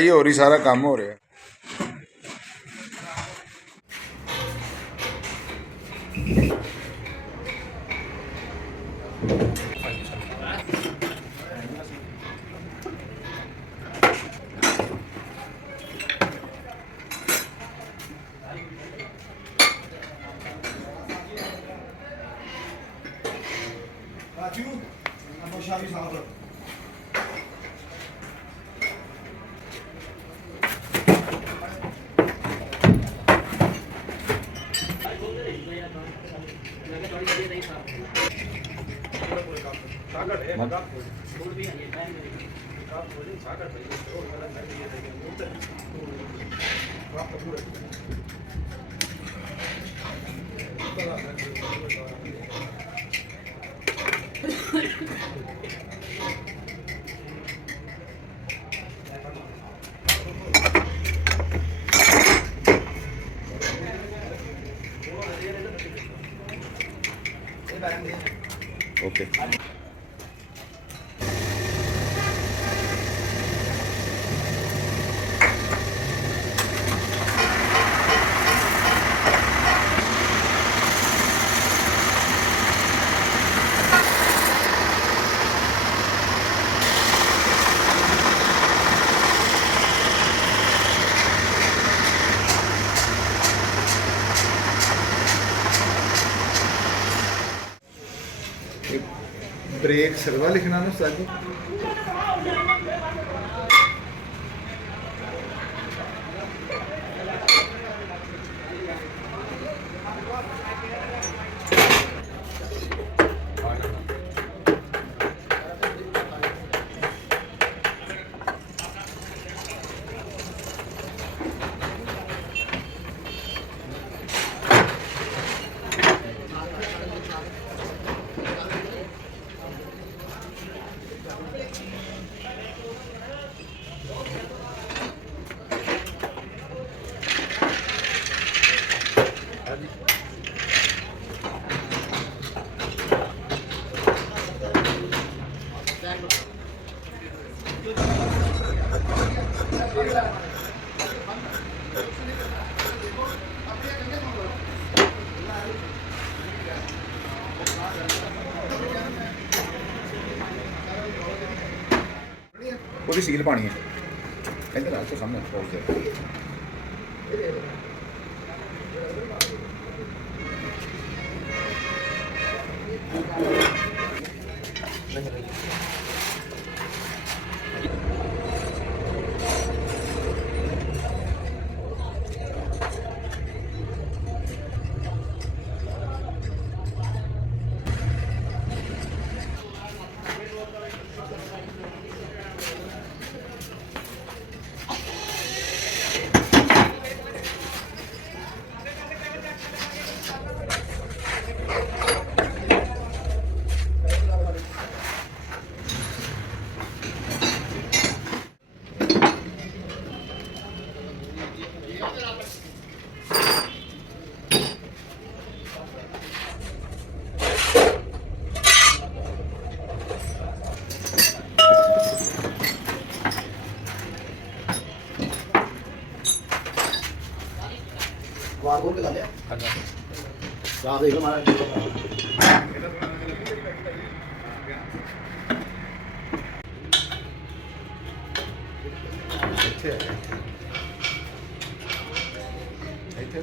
ये हो रही, सारा काम हो रहा है। ओके ब्रेक सर्वा लिखना ना सर जी। ਉਹਦੀ ਸੀਲ ਪਾਣੀ ਹੈ ਇੱਧਰ ਆ ਕੇ ਸਾਹਮਣੇ ਪਹੁੰਚ ਜਾਏ। बार बोल के डाले साफ देख लो हमारा ਇੱਥੇ ਇੱਥੇ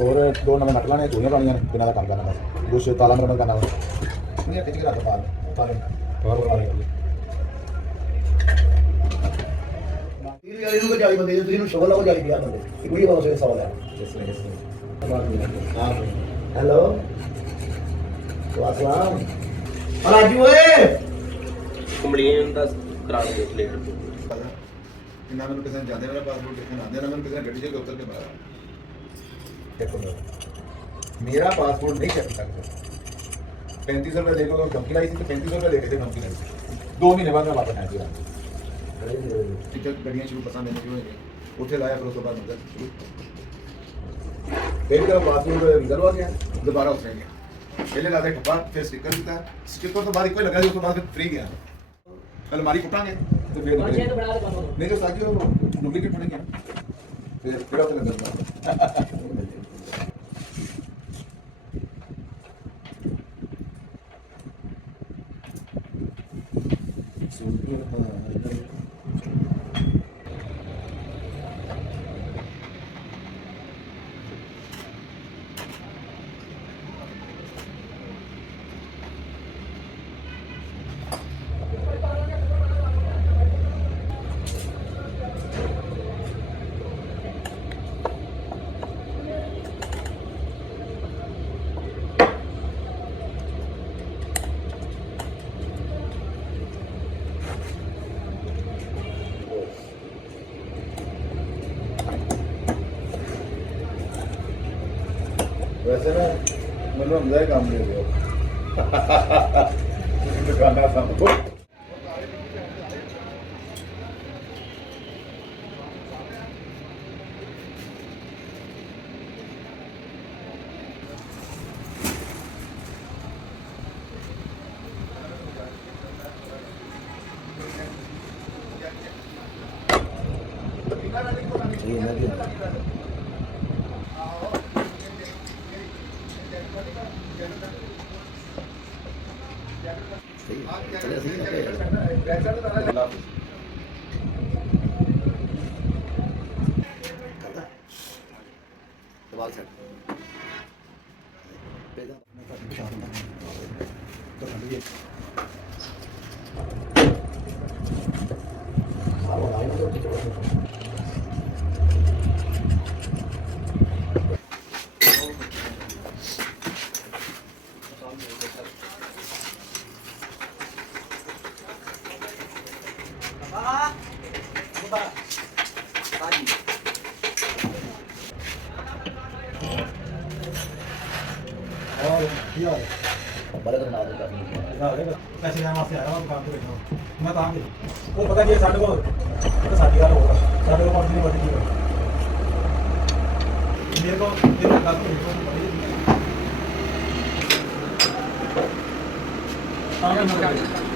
ਹੋਰ 2 ਨਵੇਂ ਨਟ ਲਾਣੇ, ਚੂੜੀਆਂ ਪਾਉਣੀਆਂ ਨੇ, ਕਿੰਨਾ ਦਾ ਕੰਮ ਕਰਨਾ ਬਸ। ਕੁਛ ਤਾਲਾ ਮਰਮਤ ਕਰਨਾ ਵਾ। ਨਹੀਂ ਖਿੱਚ ਕੇ ਰੱਖ ਪਾ ਤਾਲੇ ਹੋਰ ਪਾ ਦੇ। ਇਹ ਯਾਰ ਇਹਨੂੰ ਜਾਲੀ ਬੰਦੇ ਤੁਸੀਂ ਇਹਨੂੰ ਸ਼ੋਅ ਲਾਓ ਜਾਲੀ ਪਿਆ ਬੰਦੇ ਇਹ ਕੋਈ ਬਹੁਤ ਸਵਾਲ ਹੈ। ਹੈਲੋ ਵਾਸਲਾਮ ਰਾਜੂ ਓਏ ਕੰਪਲੇਨ ਦਾ ਕਰਾ ਦੇ ਪਲੇਟ ਨਾ ਮੈਨੂੰ ਕਿਸੇ ਨੇ ਜਾਂਦੇ ਵਾਲਾ ਪਾਸਪੋਰਟ ਦੇਖਣ ਆਉਂਦੇ ਨਾ ਮੈਨੂੰ ਕਿਸੇ ਨੇ ਗੱਡੀ 'ਚ ਉਤਰ ਕੇ ਮਾਰਾ। ਦੇਖੋ ਮੇਰਾ ਪਾਸਪੋਰਟ ਨਹੀਂ ਚੈੱਕ ਕਰਦਾ। 3500 ਰੁਪਏ ਦੇ ਕੇ ਉਹ ਧਮਕੀ ਲਾਈ ਸੀ ਤੇ 3500 ਰੁਪਏ ਦੇ ਕੇ ਤੇ ਧਮਕੀ ਲਾਈ ਸੀ। 2 ਮਹੀਨੇ ਬਾਅਦ ਮੈਂ ਵਾਪਸ ਆਇਆ ਸੀ। ਟਿਕਟ ਗੱਡੀਆਂ ਸ਼ੁਰੂ ਪਸੰਦ ਮੈਨੂੰ ਸ਼ੁਰੂ ਹੋਏ ਉੱਥੇ ਲਾਇਆ, ਫਿਰ ਉਸ ਤੋਂ ਬਾਅਦ ਮੰਦਰ ਸ਼ੁਰੂ ਫਿਰ ਮੇਰਾ ਪਾਸਪੋਰਟ ਵੀਜ਼ਾ ਲਵਾ ਗਿਆ, ਦੁਬਾਰਾ ਉੱਥੇ ਗਿਆ। ਪਹਿਲੇ ਲਾਦੇ ਠੱਪਾ, ਫਿਰ ਸਟicker ਦਿੱਤਾ। ਸਟicker ਤੋਂ ਬਾਅਦ ਇੱਕੋ ਹੀ ਲੱਗਾ ਸੀ, ਉਸ ਤੋਂ ਬਾਅਦ ਫਿਰ ਫ੍ਰੀ ਗਿਆ। अलमारी कुटांगे तो फिर नहीं जो साथी हो डुप्लीकेट बनेंगे फिर होते लग वैसे ना मतलब हमजा काम ले लिया दुकानदार साहब ये नदी चले सही है सवाल सर बड़े बना देता पैसे लेने वास्ते आया दुकान पे बैठा मैं काम दे वो पता नहीं साढ़े को तो साथी वाला होगा साढ़े को कंपनी बड़ी की मेरे को मेरे काम पे बैठो